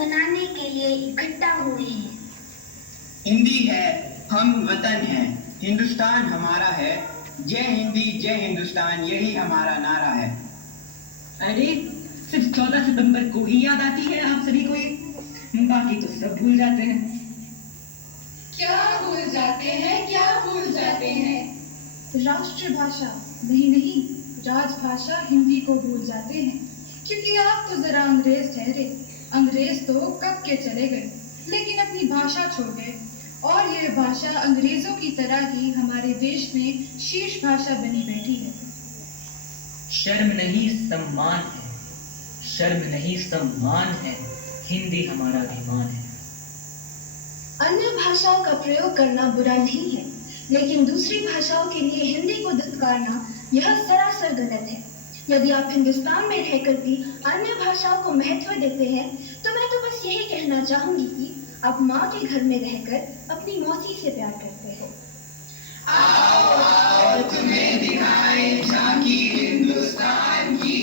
मनाने के लिए इकट्ठा हुए हैं। हिंदी है, हम वतन हैं, हिंदुस्तान हमारा है, जय हिंदी जय हिंदुस्तान यही हमारा नारा है। अरे सिर्फ 14 सितंबर को ही याद आती है आप सभी को, बाकी तो सब भूल जाते हैं। क्या भूल जाते हैं, क्या भूल जाते हैं? राष्ट्रभाषा नहीं, राजभाषा हिंदी को भूल जाते हैं, क्योंकि आप तो जरा अंग्रेज ठहरे। अंग्रेज तो कब के चले गए, लेकिन अपनी भाषा छोड़ गए, और यह भाषा अंग्रेजों की तरह ही हमारे देश में शीर्ष भाषा बनी बैठी है। शर्म नहीं सम्मान है, शर्म नहीं सम्मान है, हिंदी हमारा अभिमान है। अन्य भाषाओं का प्रयोग करना बुरा नहीं है, लेकिन दूसरी भाषाओं के लिए हिंदी को दुत्कारना यह सरासर गलत है। यदि आप हिंदुस्तान में रहकर भी अन्य भाषाओं को महत्व देते हैं, तो मैं तो बस यही कहना चाहूंगी कि आप माँ के घर में रहकर अपनी मौसी से प्यार करते हो। आओ आओ तुम्हें दिखाएं झांकी हिंदुस्तान की,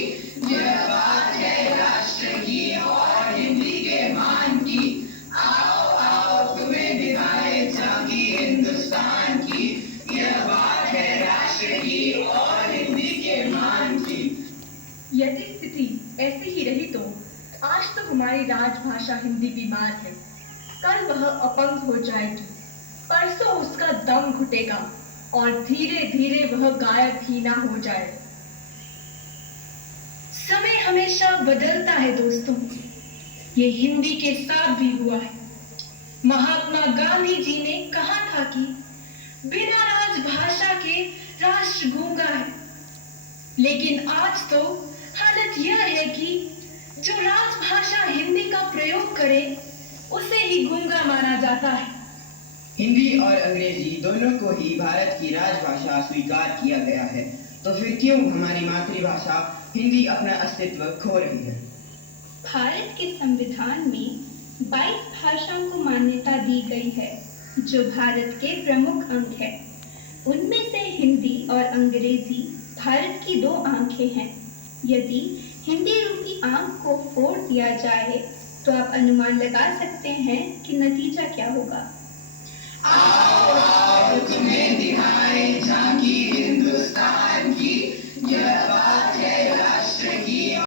यह बात है राष्ट्र की और हिंदी के मान की। आओ आओ तुम्हें दिखाएं झांकी हिंदुस्तान की, यह बात है राष्ट्र की और हिंदी के मान की। यदि स्थिति ऐसी ही रही तो आज तो हमारी राजभाषा हिंदी बीमार है, कल वह अपंग हो जाएगी, परसों उसका दम घुटेगा और धीरे धीरे वह गायब ही ना हो जाए। समय हमेशा बदलता है दोस्तों, ये हिंदी के साथ भी हुआ है। महात्मा गांधी जी ने कहा था कि बिना राजभाषा के राष्ट्र गूंगा है, लेकिन आज तो हालत यह है कि जो राजभाषा हिंदी का प्रयोग करे उसे ही गूंगा माना जाता है। हिंदी और अंग्रेजी दोनों को ही भारत की राजभाषा स्वीकार किया गया है, तो फिर क्यों हमारी मातृभाषा हिंदी अपना अस्तित्व खो रही है? भारत के संविधान में 22 भाषाओं को मान्यता दी गई है, जो भारत के प्रमुख अंग है। उनमें से हिंदी और अंग्रेजी भारत की 2 आंखें हैं। यदि हिंदी रूपी आंख को फोड़ दिया जाए तो आप अनुमान लगा सकते हैं कि नतीजा क्या होगा।